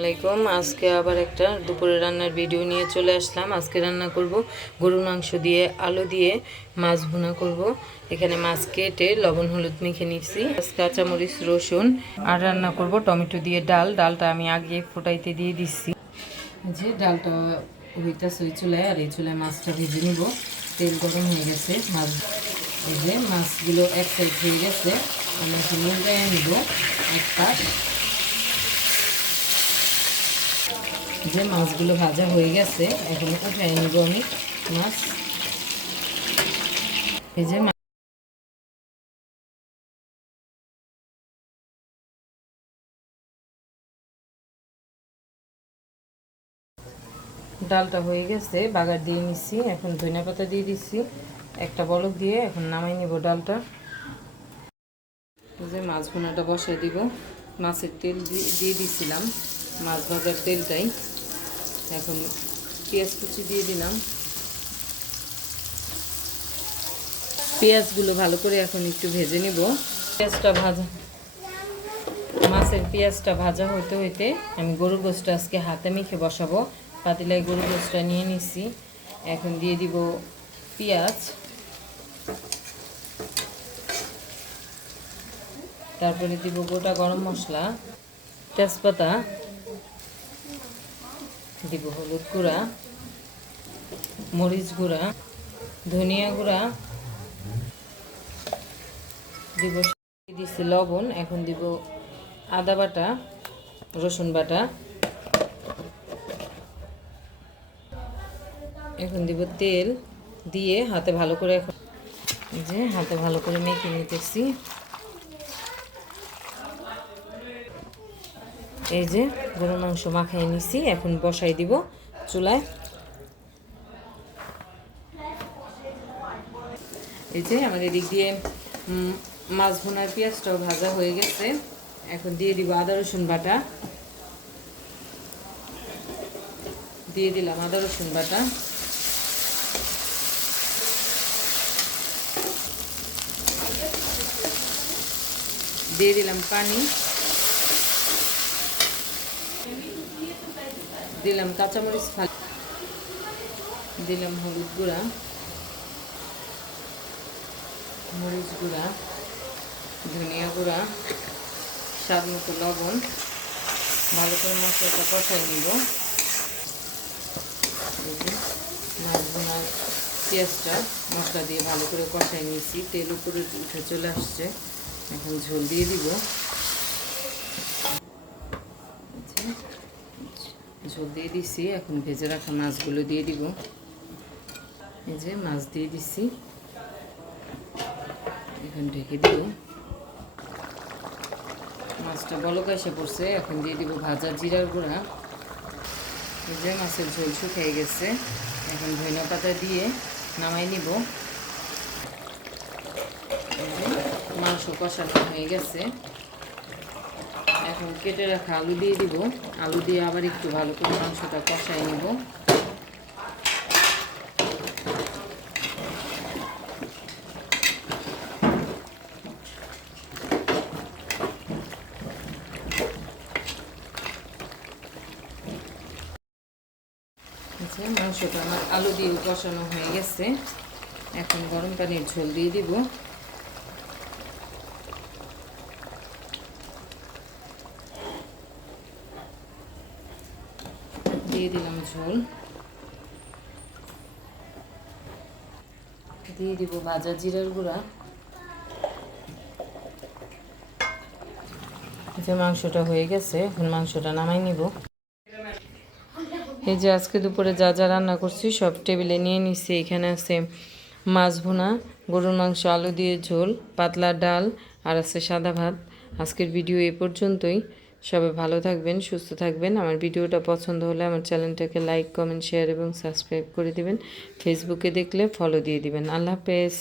আলাইকুম। আজকে আবার একটা দুপুরে রান্নার ভিডিও নিয়ে চলে আসলাম। আজকে রান্না করব গরুর মাংস দিয়ে, আলু দিয়ে, মাছ ভুনা করব। এখানে মাছ কেটে লবণ, হলুদ মেখে নিচ্ছি কাঁচামরিচ, রসুন, আর রান্না করব টমেটো দিয়ে ডাল। ডালটা আমি আগে ফোটাইতে দিয়ে দিচ্ছি। যে ডালটা হইতেছে ওই চুলায়, আর এই চুলায় মাছটা ভেজে নিব। তেল গরম হয়ে গেছে। মাছ, এই যে মাছগুলো এক সাইড হয়ে গেছে। আমি নিব। এক পাশ। যে মাছগুলো ভাজা হয়ে গেছে এখন উঠাই নিব আমি মাছ। এই যে ডালটা হয়ে গেছে, বাগার দিয়ে নিচ্ছি এখন ধনিয়া পাতা দিয়ে দিচ্ছি একটা বলক দিয়ে এখন নামাই নিব ডালটা। যে মাছ ভুনাটা বসাই দিব। মাছের তেল দিয়ে দিছিলাম, মাছ ভাজার তেলটাই। এখন পেঁয়াজ কুচি দিয়ে দিলাম। পেঁয়াজগুলো ভালো করে এখন একটু ভেজে নিব। পেঁয়াজটা ভাজা মাছের পেঁয়াজটা ভাজা হতে হইতে আমি গরুর গোষ্ঠটা আজকে হাতে মেখে বসাবো। পাতিলায় গরুর গোষ্ঠটা নিয়ে নিচ্ছি এখন দিয়ে দিব পেঁয়াজ। তারপরে দিব গোটা গরম মশলা। তেজপাতা। দিব হলুদ গুঁড়া, মরিচ গুঁড়া, ধনিয়া গুঁড়া, দিব দিচ্ছি লবণ, এখন দিব আদা বাটা, রসুন বাটা। এখন দিব তেল দিয়ে হাতে ভালো করে এখন যে হাতে ভালো করে মেখে নিতেছি। এই যে গরুর মাংস মাখাই নিছি, এখন বসাই দিব চুলায়। এই যে আমাদের এদিক দিয়ে মাছ ভুনার পেঁয়াজটাও ভাজা হয়ে গেছে। এখন দিয়ে দিব আদা রসুন বাটা। দিয়ে দিলাম আদা রসুন বাটা। দিয়ে দিলাম পানি। দিলাম কাঁচামরিচ ফালি দিলাম হলুদ গুঁড়া, মরিচ গুঁড়া, ধনিয়া গুঁড়া, স্বাদ মতো লবণ। ভালো করে মশলাটা কষাই নিব। পেঁয়াজটা মশলা দিয়ে ভালো করে কষাই নিয়েছি। তেল উপরে উঠে চলে আসছে। এখন ঝোল দিয়ে দিব এই যে ঝোল দিয়ে দিছি। এখন ভেজে রাখা মাছগুলো দিয়ে দিব। এই যে মাছ দিয়ে দিছি। এখন ঢেকে দিব। মাছটা বলক এসে পড়ছে। এখন দিয়ে দিব ভাজা জিরার গুঁড়া। এই যে মাছের ঝোল শুকিয়ে গেছে। এখন ধনিয়া পাতা দিয়ে নামাই নিব। মাংস কষানো হয়ে গেছে। এখন কেটে রাখা আলু দিয়ে দিব। আলু দিয়ে আবার একটু ভালো করে মাংসটা কষাই নিব। আচ্ছা মাংসটা আমার আলু দিয়ে কষানো হয়ে গেছে। এখন গরম পানির ঝোল দিয়ে দিব। দিয়ে দিলাম ঝোল। দিয়ে দিব ভাজা জিরার গুঁড়া। যে মাংসটা হয়ে গেছে, এখন মাংসটা নামাই নিব। এই যে আজকে দুপুরে যা যা রান্না করছি সব টেবিলে নিয়ে নিচ্ছি এখানে আছে মাছ ভুনা, গরুর মাংস, আলু দিয়ে ঝোল, পাতলা ডাল, আর আছে সাদা ভাত। আজকের ভিডিও এই পর্যন্তই। সবাই ভালো থাকবেন, সুস্থ থাকবেন। আমার ভিডিওটা পছন্দ হলে আমার চ্যানেলটাকে লাইক কমেন্ট শেয়ার এবং সাবস্ক্রাইব করে দিবেন। ফেসবুকে দেখলে ফলো দিয়ে দিবেন। আল্লাহ হাফেজ।